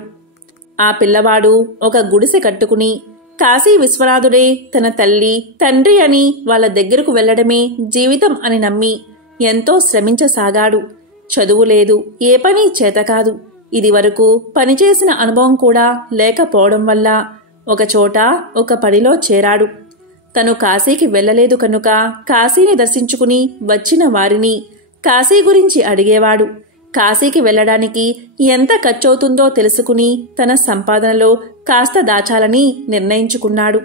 ఆ పిల్లవాడు ఒక గుడిసె కట్టుకుని కాశీ విశ్వనాథుడే తన తల్లి, తండ్రి అని వాళ్ళ దగ్గరకు వెళ్లడమే జీవితం అని నమ్మి ఎంతో శ్రమించసాగాడు. చదువు లేదు, ఏ పని చేతకాదు. ఇదివరకు పనిచేసిన అనుభవం కూడా లేకపోవడం వల్ల ఒకచోట ఒక పనిలో చేరాడు. తను కాశీకి వెళ్లలేదు కనుక కాశీని దర్శించుకుని వచ్చిన వారిని కాశీ గురించి అడిగేవాడు. కాశీకి వెళ్లడానికి ఎంత ఖర్చవుతుందో తెలుసుకుని తన సంపాదనలో కాస్త దాచాలని నిర్ణయించుకున్నాడు.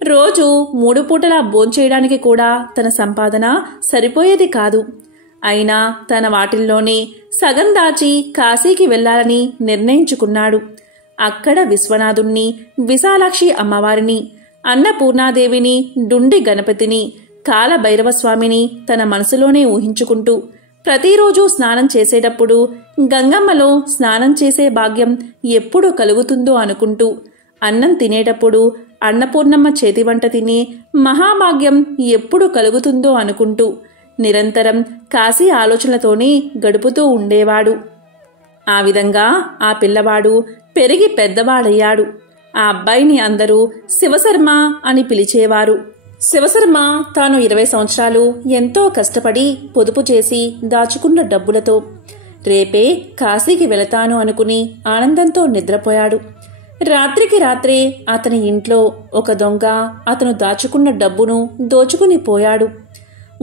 రోజు 3 పూటలా భోంచేయడానికి కూడా తన సంపాదన సరిపోయేది కాదు. అయినా తన వాటిల్లోనే సగం దాచి కాశీకి వెళ్లాలని నిర్ణయించుకున్నాడు. అక్కడ విశ్వనాథుణ్ణి, విశాలాక్షి అమ్మవారిని, అన్నపూర్ణాదేవిని, డుండి గణపతిని, కాలభైరవస్వామిని తన మనసులోనే ఊహించుకుంటూ ప్రతిరోజు స్నానం చేసేటప్పుడు గంగమ్మలో స్నానం చేసే భాగ్యం ఎప్పుడు కలుగుతుందో అనుకుంటూ, అన్నం తినేటప్పుడు అన్నపూర్ణమ్మ చేతి వంట తినే మహాభాగ్యం ఎప్పుడు కలుగుతుందో అనుకుంటూ నిరంతరం కాశీ ఆలోచనలతోనే గడుపుతూ ఉండేవాడు. ఆ విధంగా ఆ పిల్లవాడు పెరిగి పెద్దవాడయ్యాడు. ఆ అబ్బాయిని అందరూ శివశర్మ అని పిలిచేవారు. శివశర్మ తాను 20 సంవత్సరాలు ఎంతో కష్టపడి పొదుపు చేసి దాచుకున్న డబ్బులతో రేపే కాశీకి వెళతాను అనుకుని ఆనందంతో నిద్రపోయాడు. రాత్రికి రాత్రే అతని ఇంట్లో ఒక దొంగ అతను దాచుకున్న డబ్బును దోచుకుని పోయాడు.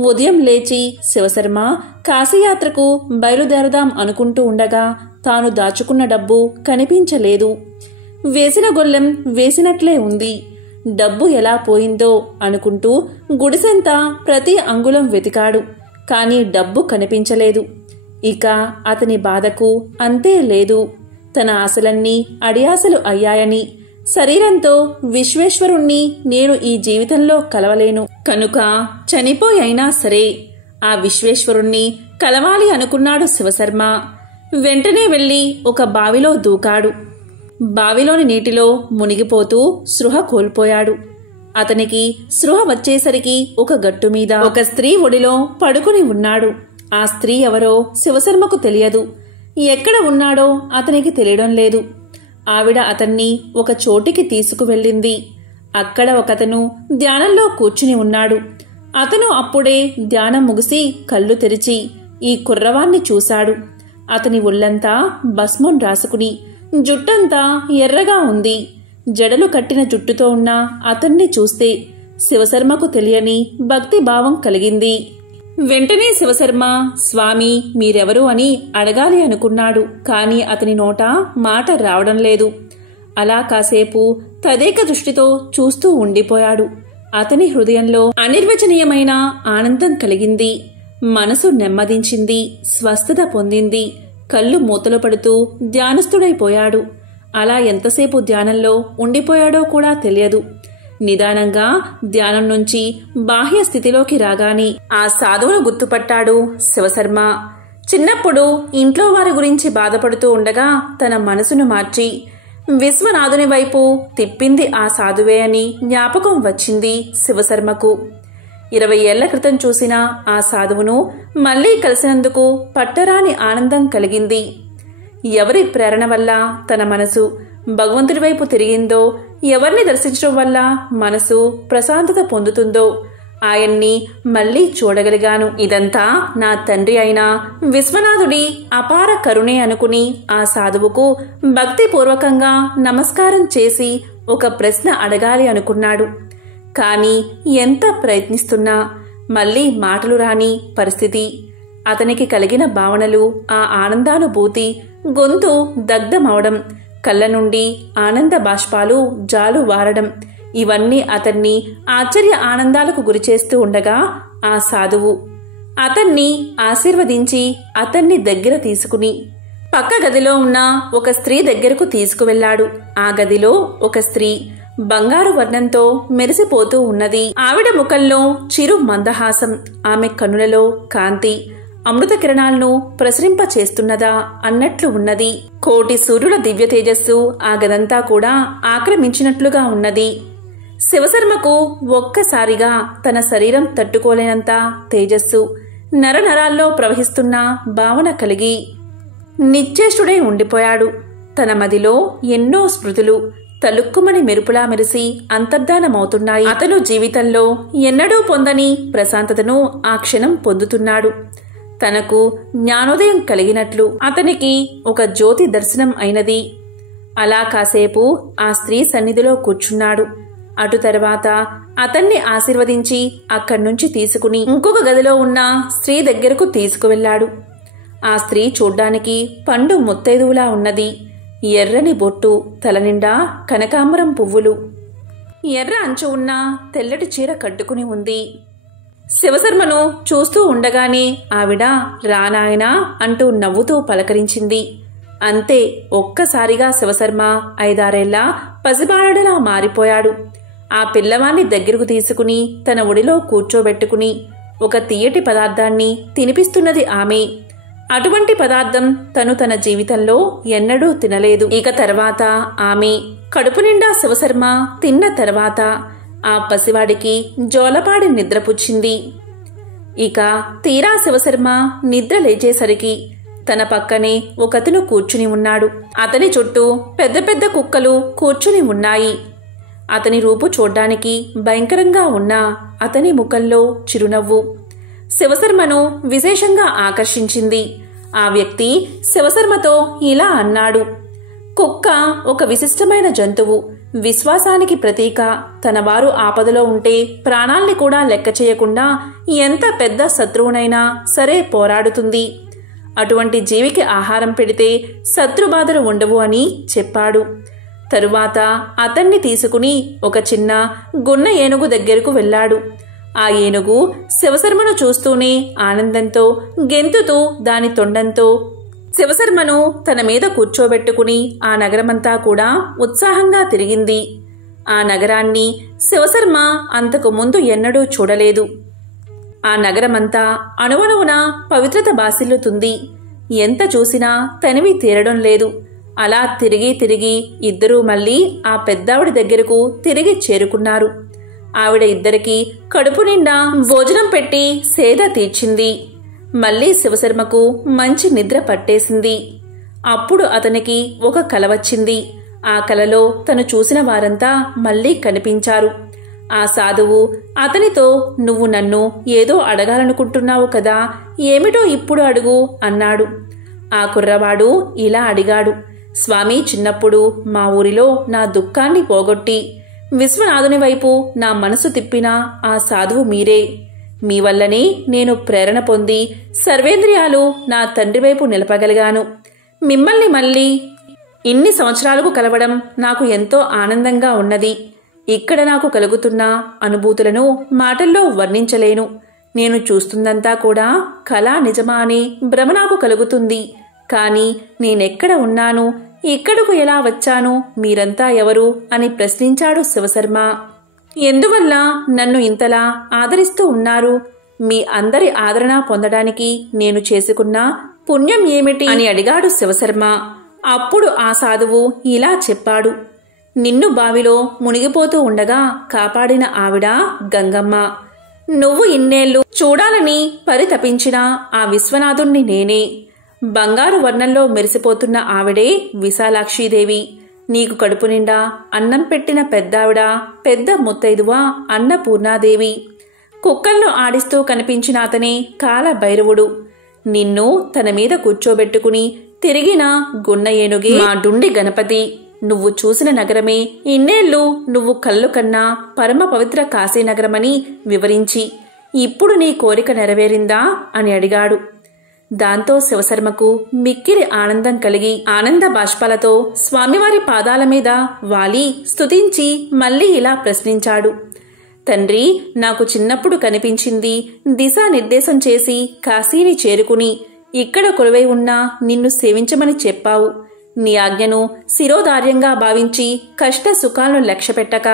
ఉదయం లేచి శివశర్మ కాశీయాత్రకు బయలుదేరదాం అనుకుంటూ ఉండగా తాను దాచుకున్న డబ్బు కనిపించలేదు. వేసిన గొల్లెం వేసినట్లే ఉంది. డబ్బు ఎలా పోయిందో అనుకుంటూ గుడిసెంతా ప్రతి అంగుళం వెతికాడు. కాని డబ్బు కనిపించలేదు. ఇక అతని బాధకు అంతే లేదు. తన ఆశలన్నీ అడియాసలు అయ్యాయని, శరీరంతో విశ్వేశ్వరుణ్ణి నేను ఈ జీవితంలో కలవలేను కనుక చనిపోయైనా సరే ఆ విశ్వేశ్వరుణ్ణి కలవాలి అనుకున్నాడు శివశర్మ. వెంటనే వెళ్లి ఒక బావిలో దూకాడు. బావిలోని నీటిలో మునిగిపోతూ స్పృహ కోల్పోయాడు. అతనికి స్పృహ వచ్చేసరికి ఒక గట్టు మీద ఒక స్త్రీ ఒడిలో పడుకుని ఉన్నాడు. ఆ స్త్రీ ఎవరో శివశర్మకు తెలియదు. ఎక్కడ ఉన్నాడో అతనికి తెలియడం లేదు. ఆవిడ అతన్ని ఒక చోటికి తీసుకువెళ్ళింది. అక్కడ ఒకతను ధ్యానంలో కూర్చుని ఉన్నాడు. అతను అప్పుడే ధ్యానం ముగిసి కళ్ళు తెరిచి ఈ కుర్రవాణ్ణి చూశాడు. అతని ఒళ్లంతా భస్మం రాసుకుని జుట్టంతా ఎర్రగా ఉంది. జడలు కట్టిన జుట్టుతో ఉన్న అతన్ని చూస్తే శివశర్మకు తెలియని భక్తి భావం కలిగింది. వెంటనే శివశర్మ స్వామి మీరెవరు అని అడగాలి అనుకున్నాడు. కాని అతని నోట మాట రావడం లేదు. అలా కాసేపు తదేక దృష్టితో చూస్తూ ఉండిపోయాడు. అతని హృదయంలో అనిర్వచనీయమైన ఆనందం కలిగింది. మనసు నెమ్మదించింది, స్వస్థత పొందింది. కళ్ళు మూతలు పడుతూ ధ్యానస్థుడైపోయాడు. అలా ఎంతసేపు ధ్యానంలో ఉండిపోయాడో కూడా తెలియదు. నిదానంగా ధ్యానం నుంచి బాహ్య స్థితిలోకి రాగానే ఆ సాధువును గుర్తుపట్టాడు శివశర్మ. చిన్నప్పుడు ఇంట్లో వారి గురించి బాధపడుతూ ఉండగా తన మనసును మార్చి విశ్వనాథుని వైపు తిప్పింది ఆ సాధువే అని జ్ఞాపకం వచ్చింది శివశర్మకు. 20 ఏళ్ల క్రితం చూసిన ఆ సాధువును మళ్లీ కలిసినందుకు పట్టరాని ఆనందం కలిగింది. ఎవరి ప్రేరణ వల్ల తన మనసు భగవంతుడి వైపు తిరిగిందో, ఎవరిని దర్శించడం వల్ల మనసు ప్రశాంతత పొందుతుందో ఆయన్ని మళ్లీ చూడగలిగాను. ఇదంతా నా తండ్రి అయిన విశ్వనాథుడి అపార కరుణే అనుకుని ఆ సాధువుకు భక్తిపూర్వకంగా నమస్కారం చేసి ఒక ప్రశ్న అడగాలి అనుకున్నాడు. కాని ఎంత ప్రయత్నిస్తున్నా మళ్లీ మాటలు రాని పరిస్థితి. అతనికి కలిగిన భావనలు, ఆ ఆనందానుభూతి, గొంతు దగ్ధమవడం, కళ్ళ నుండి ఆనంద బాష్పాలు జాలు వారడం, ఇవన్నీ అతన్ని ఆశ్చర్య ఆనందాలకు గురిచేస్తూ ఉండగా ఆ సాధువు అతన్ని ఆశీర్వదించి అతన్ని దగ్గర తీసుకుని పక్క గదిలో ఉన్న ఒక స్త్రీ దగ్గరకు తీసుకువెళ్లాడు. ఆ గదిలో ఒక స్త్రీ బంగారు వర్ణంతో మెరిసిపోతూ ఉన్నది. ఆవిడ ముఖంలో చిరు మందహాసం, ఆమె కనులలో కాంతి అమృత కిరణాలను ప్రసరింపచేస్తున్నదా అన్నట్లు ఉన్నది. కోటి సూర్యుల దివ్య తేజస్సు ఆ గదంతా కూడా ఆక్రమించినట్లుగా ఉన్నది. శివశర్మకు ఒక్కసారిగా తన శరీరం తట్టుకోలేనంత తేజస్సు నరనరాల్లో ప్రవహిస్తున్న భావన కలిగి నిశ్చేష్టుడై ఉండిపోయాడు. తన మదిలో ఎన్నో స్మృతులు తలుక్కుమని మెరుపులా మెరిసి అంతర్ధానమవుతున్నాయి. అతను జీవితంలో ఎన్నడూ పొందని ప్రశాంతతను ఆ క్షణం పొందుతున్నాడు. తనకు జ్ఞానోదయం కలిగినట్లు అతనికి ఒక జ్యోతి దర్శనం అయినది. అలా కాసేపు ఆ స్త్రీ సన్నిధిలో కూర్చున్నాడు. అటు తర్వాత అతన్ని ఆశీర్వదించి అక్కడ్నుంచి తీసుకుని ఇంకొక గదిలో ఉన్న స్త్రీ దగ్గరకు తీసుకువెళ్లాడు. ఆ స్త్రీ చూడ్డానికి పండు ముత్తైదువులా ఉన్నది. ఎర్రని బొట్టు, తలనిండా కనకాంబరం పువ్వులు, ఎర్ర అంచు ఉన్న తెల్లటి చీర కట్టుకుని ఉంది. శివశర్మను చూస్తూ ఉండగానే ఆవిడ రానాయనా అంటూ నవ్వుతూ పలకరించింది. అంతే, ఒక్కసారిగా శివశర్మ 5-6 ఏళ్ల పసిబాలుడిలా మారిపోయాడు. ఆ పిల్లవాణ్ణి దగ్గరకు తీసుకుని తన ఒడిలో కూర్చోబెట్టుకుని ఒక తీయటి పదార్థాన్ని తినిపిస్తున్నది ఆమె. అటువంటి పదార్థం తను తన జీవితంలో ఎన్నడూ తినలేదు. ఇక తర్వాత ఆమె కడుపు నిండా శివశర్మ తిన్న తర్వాత ఆ పసివాడికి జోలపాడి నిద్రపుచ్చింది. ఇక తీరా శివశర్మ నిద్ర లేచేసరికి తన పక్కనే ఒకతను కూర్చుని ఉన్నాడు. అతని చుట్టూ పెద్ద పెద్ద కుక్కలు కూర్చుని ఉన్నాయి. అతని రూపు చూడ్డానికి భయంకరంగా ఉన్న అతని ముఖంలో చిరునవ్వు శివశర్మను విశేషంగా ఆకర్షించింది. ఆ వ్యక్తి శివశర్మతో ఇలా అన్నాడు: కుక్క ఒక విశిష్టమైన జంతువు, విశ్వాసానికి ప్రతీక. తన వారు ఆపదలో ఉంటే ప్రాణాల్ని కూడా లెక్క చేయకుండా ఎంత పెద్ద శత్రువునైనా సరే పోరాడుతుంది. అటువంటి జీవికి ఆహారం పెడితే శత్రుబాధలు ఉండవు అని చెప్పాడు. తరువాత అతన్ని తీసుకుని ఒక చిన్న గున్న ఏనుగు దగ్గరకు వెళ్ళాడు. ఆ ఏనుగు శివశర్మను చూస్తూనే ఆనందంతో గెంతుతూ దాని తొండంతో శివశర్మను తన మీద కూర్చోబెట్టుకుని ఆ నగరమంతా కూడా ఉత్సాహంగా తిరిగింది. ఆ నగరాన్ని శివశర్మ అంతకు ముందు ఎన్నడూ చూడలేదు. ఆ నగరమంతా అణువణువున పవిత్రత బాసిల్లుతుంది. ఎంత చూసినా తనివి తీరడం లేదు. అలా తిరిగి తిరిగి ఇద్దరూ మళ్ళీ ఆ పెద్దావిడ దగ్గరకు తిరిగి చేరుకున్నారు. ఆవిడ ఇద్దరికీ కడుపు నిండా భోజనం పెట్టి సేద తీర్చింది. మళ్ళీ శివశర్మకు మంచి నిద్ర పట్టేసింది. అప్పుడు అతనికి ఒక కల వచ్చింది. ఆ కలలో తను చూసిన వారంతా మళ్ళీ కనిపించారు. ఆ సాధువు అతనితో, "నువ్వు నన్ను ఏదో అడగాలనుకుంటున్నావు కదా, ఏమిటో ఇప్పుడు అడుగు" అన్నాడు. ఆ కుర్రవాడు ఇలా అడిగాడు: "స్వామి, చిన్నప్పుడు మా ఊరిలో నా దుఃఖాన్ని పోగొట్టి విశ్వనాథుని వైపు నా మనసు తిప్పిన ఆ సాధువు మీరే. మీ వల్లనే నేను ప్రేరణ పొంది సర్వేంద్రియాలు నా తండ్రి వైపు నిలపగలిగాను. మిమ్మల్ని మళ్ళీ ఇన్ని సంవత్సరాలకు కలవడం నాకు ఎంతో ఆనందంగా ఉన్నది. ఇక్కడ నాకు కలుగుతున్న అనుభూతులను మాటల్లో వర్ణించలేను. నేను చూస్తుందంతా కూడా కళ నిజమా అనే భ్రమ నాకు కలుగుతుంది. కానీ నేనెక్కడ ఉన్నాను, ఇక్కడకు ఎలా వచ్చాను, మీరంతా ఎవరు అని ప్రశ్నించాడు శివశర్మ. ఎందువల్ల నన్ను ఇంతలా ఆదరిస్తూ ఉన్నారు? మీ అందరి ఆదరణ పొందడానికి నేను చేసుకున్న పుణ్యం ఏమిటి అని అడిగాడు శివశర్మ. అప్పుడు ఆ సాధువు ఇలా చెప్పాడు: నిన్ను బావిలో మునిగిపోతూ ఉండగా కాపాడిన ఆవిడ గంగమ్మ. నువ్వు ఇన్నేళ్లు చూడాలని పరితపించిన ఆ విశ్వనాథుణ్ణి నేనే. బంగారు వర్ణంలో మెరిసిపోతున్న ఆవిడే విశాలాక్షీదేవి. నీకు కడుపు నిండా అన్నం పెట్టిన పెద్దావిడ పెద్ద ముత్తైదువ అన్నపూర్ణాదేవి. కుక్కలను ఆడిస్తూ కనిపించిన అతనే కాల భైరవుడు. నిన్ను తన మీద కూర్చోబెట్టుకుని తిరిగిన గున్న ఏనుగే మా డుండి గణపతి. నువ్వు చూసిన నగరమే ఇన్నేళ్లు నువ్వు కళ్ళు కన్నా పరమ పవిత్ర కాశీనగరమని వివరించి, ఇప్పుడు నీ కోరిక నెరవేరిందా అని అడిగాడు. దాంతో శివశర్మకు మిక్కిలి ఆనందం కలిగి ఆనంద బాష్పాలతో స్వామివారి పాదాల మీద వాలి స్తుతించి మళ్ళీ ఇలా ప్రశ్నించాడు: తండ్రి, నాకు చిన్నప్పుడు కనిపించింది. దిశానిర్దేశం చేసి కాశీని చేరుకుని ఇక్కడ కొలువై ఉన్నా నిన్ను సేవించమని చెప్పావు. నీ ఆజ్ఞను శిరోధార్యంగా భావించి కష్ట సుఖాలను లక్ష్యపెట్టక,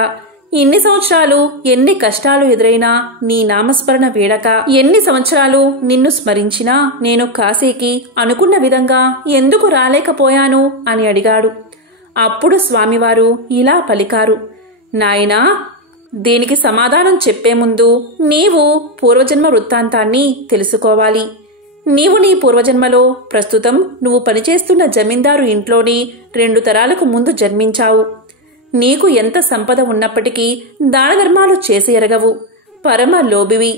ఇన్ని సంవత్సరాలు ఎన్ని కష్టాలు ఎదురైనా నీ నామస్మరణ వీడక, ఎన్ని సంవత్సరాలు నిన్ను స్మరించినా నేను కాశీకి అనుకున్న విధంగా ఎందుకు రాలేకపోయాను అని అడిగాడు. అప్పుడు స్వామివారు ఇలా పలికారు: నాయనా, దీనికి సమాధానం చెప్పే ముందు నీవు పూర్వజన్మ వృత్తాంతాన్ని తెలుసుకోవాలి. నీవు నీ పూర్వజన్మలో ప్రస్తుతం నువ్వు పనిచేస్తున్న జమీందారు ఇంట్లోని 2 తరాలకు ముందు జన్మించావు. నీకు ఎంత సంపద ఉన్నప్పటికీ దానధర్మాలు చేసి ఎరగవు. పరమ లోబివి.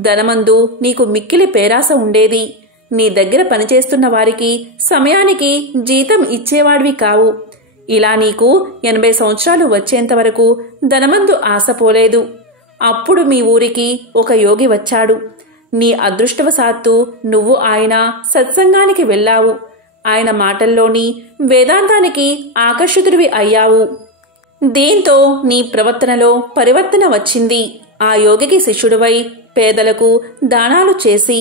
ధనమందు నీకు మిక్కిలి పేరాస ఉండేది. నీ దగ్గర పనిచేస్తున్న వారికి సమయానికి జీతం ఇచ్చేవాడివి కావు. ఇలా నీకు 80 సంవత్సరాలు వచ్చేంతవరకు ధనమందు ఆశపోలేదు. అప్పుడు మీ ఊరికి ఒక యోగి వచ్చాడు. నీ అదృష్టవశాత్తు నువ్వు ఆయన సత్సంగానికి వెళ్ళావు. ఆయన మాటల్లోని వేదాంతానికి ఆకర్షితుడివి అయ్యావు. దీంతో నీ ప్రవర్తనలో పరివర్తన వచ్చింది. ఆ యోగికి శిష్యుడివై పేదలకు దానాలు చేసి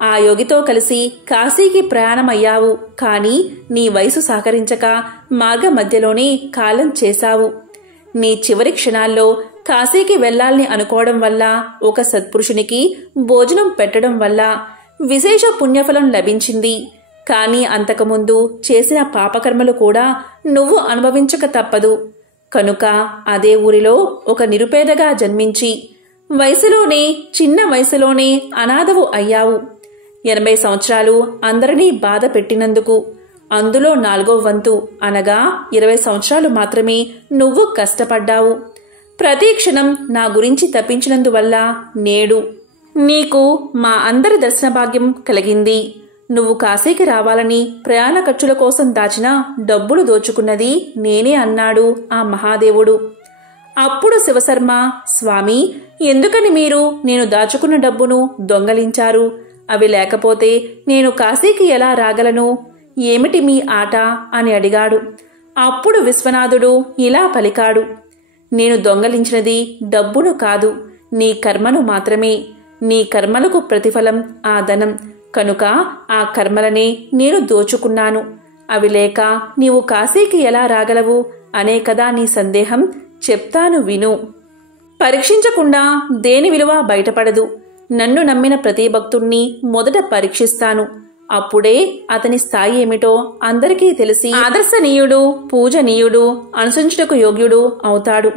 ఆ యోగితో కలిసి కాశీకి ప్రయాణమయ్యావు. కాని నీ వయసు సహకరించక మార్గ మధ్యలోనే కాలం చేశావు. నీ చివరి క్షణాల్లో కాశీకి వెళ్లాలని అనుకోవడం వల్ల, ఒక సత్పురుషునికి భోజనం పెట్టడం వల్ల విశేష పుణ్యఫలం లభించింది. కాని అంతకుముందు చేసిన పాపకర్మలు కూడా నువ్వు అనుభవించక తప్పదు. కనుక అదే ఊరిలో ఒక నిరుపేదగా జన్మించి చిన్న వయసులోనే అనాథవు అయ్యావు. 80 సంవత్సరాలు అందరినీ బాధ పెట్టినందుకు, అందులో 4వ వంతు అనగా 20 సంవత్సరాలు మాత్రమే నువ్వు కష్టపడ్డావు. ప్రతి క్షణం నా గురించి తప్పించినందువల్ల నేడు నీకు మా అందరి దర్శన భాగ్యం కలిగింది. నువ్వు కాశీకి రావాలని ప్రయాణ ఖర్చుల కోసం దాచిన డబ్బులు దోచుకున్నది నేనే అన్నాడు ఆ మహాదేవుడు. అప్పుడు శివశర్మ, స్వామి, ఎందుకని మీరు నేను దాచుకున్న డబ్బును దొంగలించారు? అవి లేకపోతే నేను కాశీకి ఎలా రాగలను? ఏమిటి మీ ఆట అని అడిగాడు. అప్పుడు విశ్వనాథుడు ఇలా పలికాడు, నేను దొంగలించినది డబ్బును కాదు, నీ కర్మను మాత్రమే. నీ కర్మలకు ప్రతిఫలం ఆ ధనం. కనుక ఆ కర్మలనే నేను దోచుకున్నాను. అవి లేక నీవు కాశీకి ఎలా రాగలవు అనే కదా నీ సందేహం. చెప్తాను విను. పరీక్షించకుండా దేని విలువ బయటపడదు. నన్ను నమ్మిన ప్రతి భక్తుణ్ణి మొదట పరీక్షిస్తాను. అప్పుడే అతని స్థాయి ఏమిటో అందరికీ తెలిసి ఆదర్శనీయుడు, పూజనీయుడు, అనుసరించుటకు యోగ్యుడు అవుతాడు.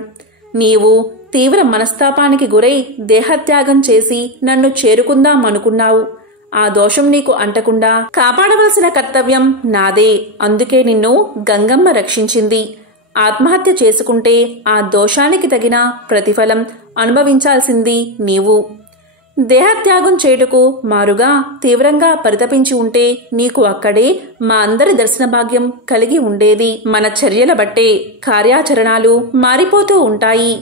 నీవు తీవ్ర మనస్తాపానికి గురై దేహత్యాగం చేసి నన్ను చేరుకుందామనుకున్నావు. ఆ దోషం నీకు అంటకుండా కాపాడవలసిన కర్తవ్యం నాదే. అందుకే నిన్ను గంగమ్మ రక్షించింది. ఆత్మహత్య చేసుకుంటే ఆ దోషానికి తగిన ప్రతిఫలం అనుభవించాల్సింది నీవు. దేహత్యాగం చేయుటకు మారుగా తీవ్రంగా పరితపించి ఉంటే నీకు అక్కడే మా అందరి దర్శన భాగ్యం కలిగి ఉండేది. మన చర్యల బట్టే కార్యాచరణాలు మారిపోతూ ఉంటాయి.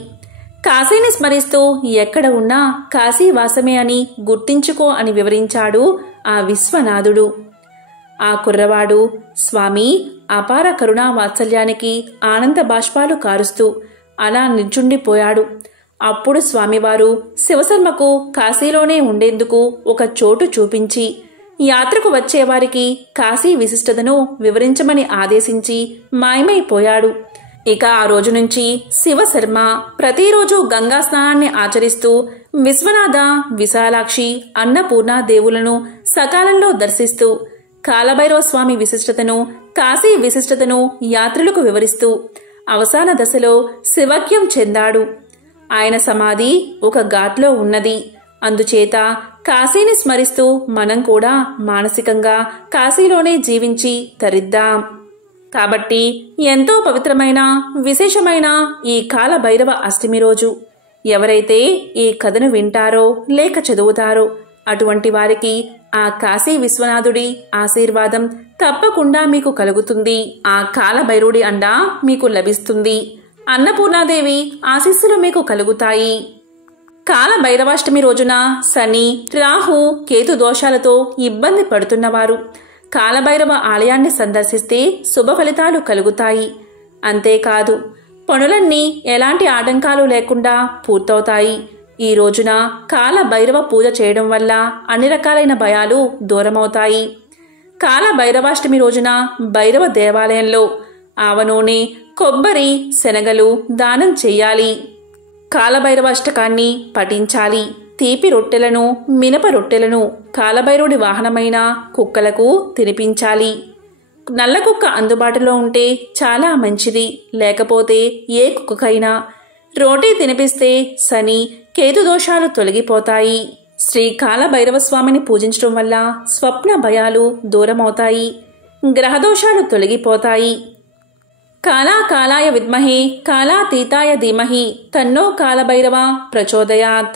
కాశీని స్మరిస్తూ ఎక్కడ ఉన్నా కాశీవాసమే అని గుర్తించుకో అని వివరించాడు ఆ విశ్వనాథుడు. ఆ కుర్రవాడు స్వామి అపార కరుణా వాత్సల్యానికి ఆనంద బాష్పాలు కారుస్తూ అలా నిల్చుండిపోయాడు. అప్పుడు స్వామివారు శివశర్మకు కాశీలోనే ఉండేందుకు ఒక చోటు చూపించి యాత్రకు వచ్చేవారికి కాశీ విశిష్టతను వివరించమని ఆదేశించి మాయమైపోయాడు. ఇక ఆ రోజు నుంచి శివశర్మ ప్రతిరోజు గంగా స్నానాన్ని ఆచరిస్తూ విశ్వనాథ, విశాలాక్షి, అన్నపూర్ణ దేవులను సకాలంలో దర్శిస్తూ కాలభైరవ స్వామి విశిష్టతను, కాశీ విశిష్టతను యాత్రులకు వివరిస్తూ అవసాన దశలో శివక్యం చెందాడు. ఆయన సమాధి ఒక ఘాట్లో ఉన్నది. అందుచేత కాశీని స్మరిస్తూ మనం కూడా మానసికంగా కాశీలోనే జీవించి తరిద్దాం. కాబట్టి ఎంతో పవిత్రమైన, విశేషమైన ఈ కాలభైరవ అష్టమి రోజు ఎవరైతే ఈ కథను వింటారో లేక చదువుతారో అటువంటి వారికి ఆ కాశీ విశ్వనాథుడి ఆశీర్వాదం తప్పకుండా మీకు కలుగుతుంది. ఆ కాలభైరుడి అండ మీకు లభిస్తుంది. అన్నపూర్ణాదేవి ఆశీస్సులు మీకు కలుగుతాయి. కాలభైరవాష్టమి రోజున శని, రాహు, కేతు దోషాలతో ఇబ్బంది పడుతున్నవారు కాలభైరవ ఆలయాన్ని సందర్శిస్తే శుభ ఫలితాలు కలుగుతాయి. అంతేకాదు పనులన్నీ ఎలాంటి ఆటంకాలు లేకుండా పూర్తవుతాయి. ఈ రోజున కాలభైరవ పూజ చేయడం వల్ల అన్ని రకాలైన భయాలు దూరమవుతాయి. కాలభైరవాష్టమి రోజున భైరవ దేవాలయంలో ఆవ నూనె, కొబ్బరి, శనగలు దానం చెయ్యాలి. కాలభైరవాష్టకాన్ని పఠించాలి. తీపి రొట్టెలను, మినప రొట్టెలను కాలభైరుడి వాహనమైన కుక్కలకు తినిపించాలి. నల్ల కుక్క అందుబాటులో ఉంటే చాలా మంచిది. లేకపోతే ఏ కుక్కకైనా రోటీ తినిపిస్తే శని, కేతు దోషాలు తొలగిపోతాయి. శ్రీ కాలభైరవ స్వామిని పూజించడం వల్ల స్వప్న భయాలు దూరమవుతాయి. గ్రహదోషాలు తొలగిపోతాయి. కాలాకాలాయ విద్మహే కాలాతీతాయ ధీమహి తన్నో కాలభైరవ ప్రచోదయాత్.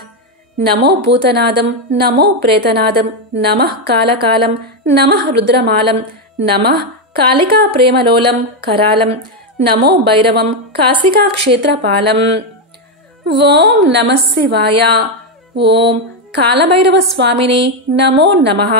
నమో భూతనాదం, నమో ప్రేతనాదం, నమః కాలకాలం, నమః రుద్రమాలం, నమః కాళికా ప్రేమలోలం కరాలం, నమో భైరవం కాశికా క్షేత్రపాలం. ఓం నమః శివాయ. ఓం కాలభైరవ స్వామినే నమో నమః.